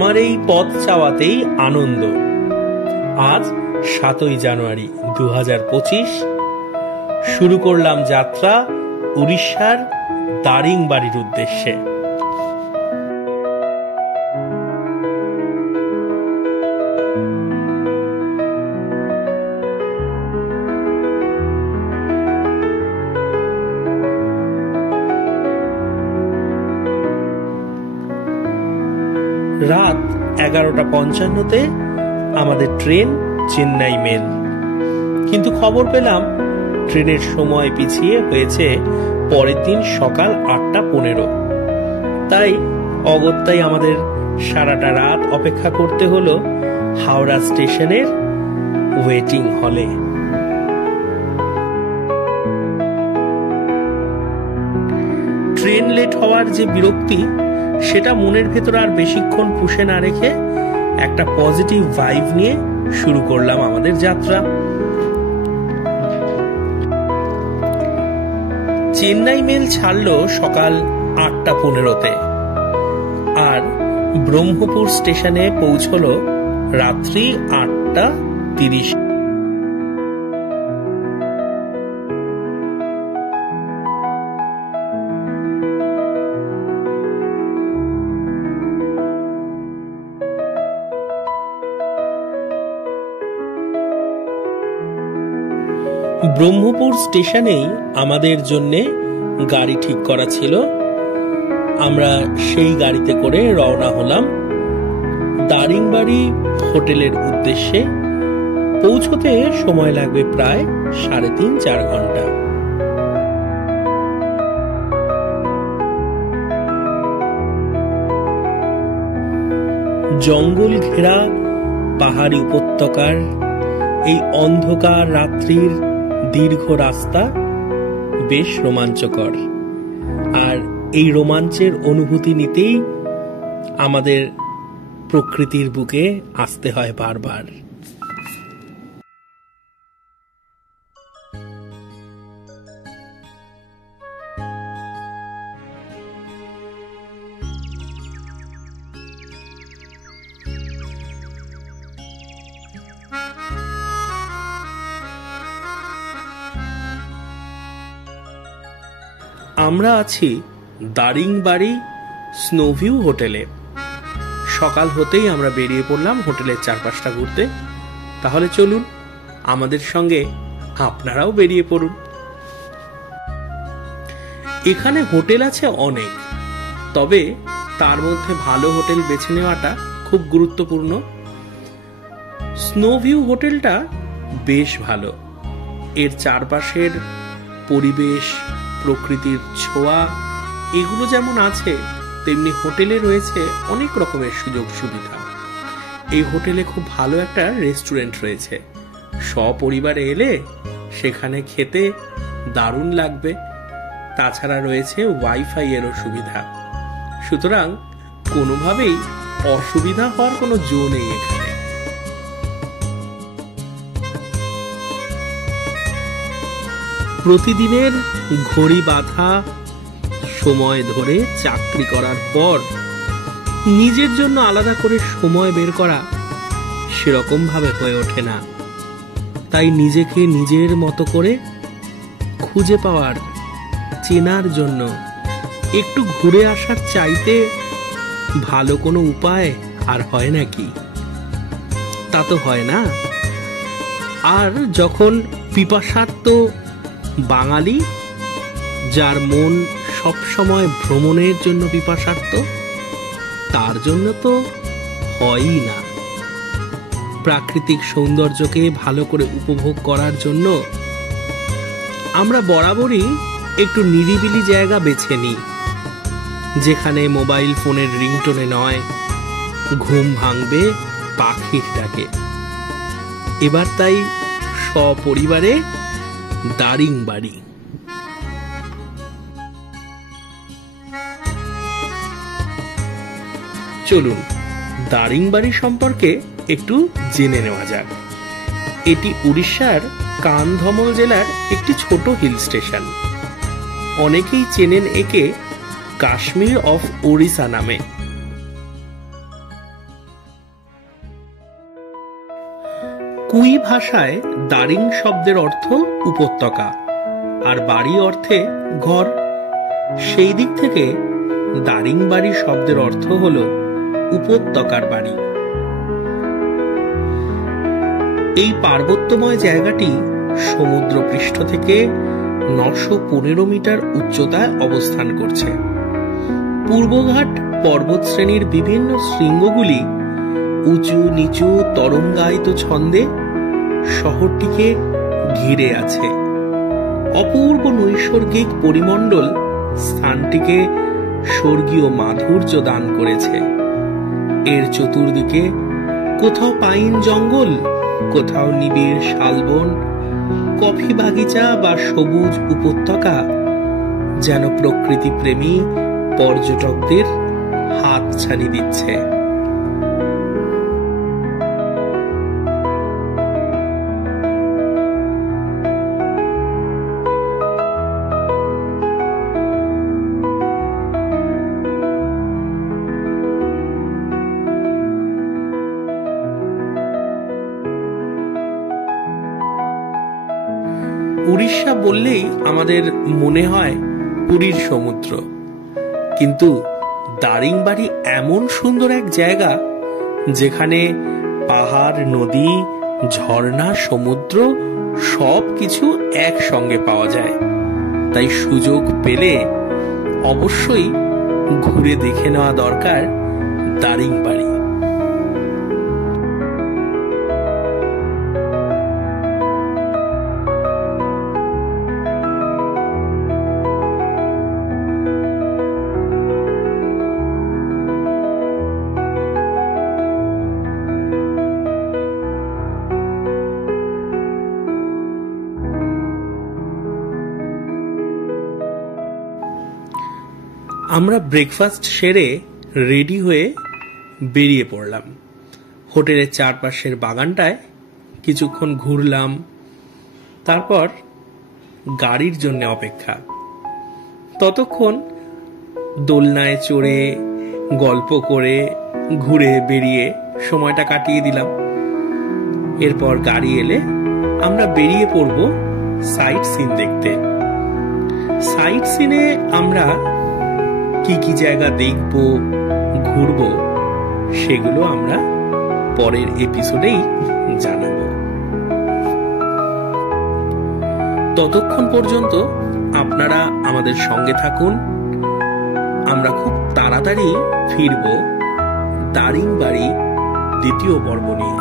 আমার এই পথ চাওয়াতেই আনন্দ। আজ 7ই জানুয়ারি 2025 শুরু করলাম যাত্রা উড়িষ্যার দারিংবাড়ির উদ্দেশ্যে। রাত 11:55 আমাদের ট্রেন চেন্নাই মেল, কিন্তু খবর পেলাম ট্রেনের সময় পিছিয়ে হয়েছে পরের দিন সকাল 8:15। তাই অগত্যাই আমাদের সারাটা রাত অপেক্ষা করতে হলো হাওড়া স্টেশনের ওয়েটিং হলে। ট্রেন লেট হওয়ার যে বিরক্তি, সেটা মনের ভেতর আর বেশিক্ষণ পুষে না রেখে একটা পজিটিভ ভাইব নিয়ে শুরু করলাম আমাদের যাত্রা। চেন্নাই মেল ছাড়লো সকাল 8:15 আর ব্রহ্মপুর স্টেশনে পৌঁছলো রাত্রি 8:30। ব্রহ্মপুর স্টেশনেই আমাদের জন্য গাড়ি ঠিক করা ছিল। আমরা সেই গাড়িতে করে রওনা হলাম দারিংবাড়ি হোটেলের উদ্দেশ্যে। পৌঁছতে সময় লাগবে প্রায় 3.5-4 ঘন্টা। জঙ্গল ঘেরা পাহাড়ি উপত্যকার এই অন্ধকার রাত্রির দীর্ঘ রাস্তা বেশ রোমাঞ্চকর, আর এই রোমাঞ্চের অনুভূতি নিতেই আমাদের প্রকৃতির বুকে আসতে হয় বারবার। আমরা আছি দারিংবাড়ি স্নোভিউ হোটেলে। সকাল হতেই আমরা বেরিয়ে পড়লাম হোটেলের চারপাশটা ঘুরতে। তাহলে চলুন আমাদের সঙ্গে আপনারাও বেরিয়ে পড়ুন। এখানে হোটেল আছে অনেক, তবে তার মধ্যে ভালো হোটেল বেছে নেওয়াটা খুব গুরুত্বপূর্ণ। স্নোভিউ হোটেলটা বেশ ভালো। এর চারপাশের পরিবেশ, প্রকৃতির ছোঁয়া এগুলো যেমন আছে, তেমনি হোটেলে রয়েছে অনেক রকমের সুযোগ সুবিধা। এই হোটেলে খুব ভালো একটা রেস্টুরেন্ট রয়েছে। সপরিবারে এলে সেখানে খেতে দারুণ লাগবে। তাছাড়া রয়েছে ওয়াইফাই এরও সুবিধা। সুতরাং কোনোভাবেই অসুবিধা হওয়ার কোনো জো নেই এখানে। প্রতিদিনের ঘড়ি বাঁধা সময় ধরে চাকরি করার পর নিজের জন্য আলাদা করে সময় বের করা সেরকম ভাবে হয়ে ওঠে না। তাই নিজেকে নিজের মতো করে খুঁজে পাওয়ার, চেনার জন্য একটু ঘুরে আসার চাইতে ভালো কোনো উপায় আর হয় নাকি? তা তো হয় না। আর যখন পিপাসার্ত বাঙালি, যার মন সব সময় ভ্রমণের জন্য পিপাসার্ত, তার জন্য তো হয়ই না। প্রাকৃতিক সৌন্দর্যকে ভালো করে উপভোগ করার জন্য আমরা বরাবরই একটু নিরিবিলি জায়গা বেছে নিই, যেখানে মোবাইল ফোনের রিংটোনে নয়, ঘুম ভাঙবে পাখির ডাকে। এবার তাই সপরিবারে দারিংবাড়ি। চলুন দারিংবাড়ি সম্পর্কে একটু জেনে নেওয়া যাক। এটি উড়িষ্যার কান্ধমল জেলার একটি ছোট হিল স্টেশন। অনেকেই চেনেন একে কাশ্মীর অফ ওড়িশা নামে। কুই ভাষায় দারিং শব্দের অর্থ উপত্যকা, আর বাড়ি অর্থে ঘর। সেই দিক থেকে দারিংবাড়ি শব্দের অর্থ হল উপত্যকার বাড়ি। এই পার্বত্যময় জায়গাটি সমুদ্রপৃষ্ঠ থেকে 915 মিটার উচ্চতায় অবস্থান করছে। পূর্বঘাট পর্বতশ্রেণীর বিভিন্ন শৃঙ্গগুলি উঁচু নিচু তরঙ্গায়িত ছন্দে শহরটিকে ঘিরে আছে। অপূর্ব নৈসর্গিক পরিমণ্ডল স্থানটিকে স্বর্গীয় মাধুর্য দান করেছে। এর চতুর্দিকে কোথাও পাইন জঙ্গল, কোথাও নিবিড় শালবন, কফি বাগিচা বা সবুজ উপত্যকা যেন প্রকৃতি প্রেমী পর্যটকদের হাত ছানি দিচ্ছে। উড়িষ্যা বললেই আমাদের মনে হয় পুরীর সমুদ্র, কিন্তু দারিংবাড়ি এমন সুন্দর এক জায়গা যেখানে পাহাড়, নদী, ঝর্ণা, সমুদ্র সবকিছু একসঙ্গে পাওয়া যায়। তাই সুযোগ পেলে অবশ্যই ঘুরে দেখে নেওয়া দরকার দারিংবাড়ি। আমরা ব্রেকফাস্ট সেরে রেডি হয়ে বেরিয়ে পড়লাম। হোটেলের চারপাশের বাগানটায় কিছুক্ষণ ঘুরলাম, তারপর গাড়ির জন্য অপেক্ষা। ততক্ষণ দোলনায় চড়ে গল্প করে ঘুরে বেরিয়ে সময়টা কাটিয়ে দিলাম। এরপর গাড়ি এলে আমরা বেরিয়ে পড়ব সাইট সিন দেখতে। সাইট সিনে আমরা কি কি জায়গা দেখব, ঘুরবো, সেগুলো আমরা পরের এপিসোডেই জানাবো। ততক্ষণ পর্যন্ত আপনারা আমাদের সঙ্গে থাকুন। আমরা খুব তাড়াতাড়ি ফিরব দারিংবাড়ি দ্বিতীয় পর্ব নিয়ে।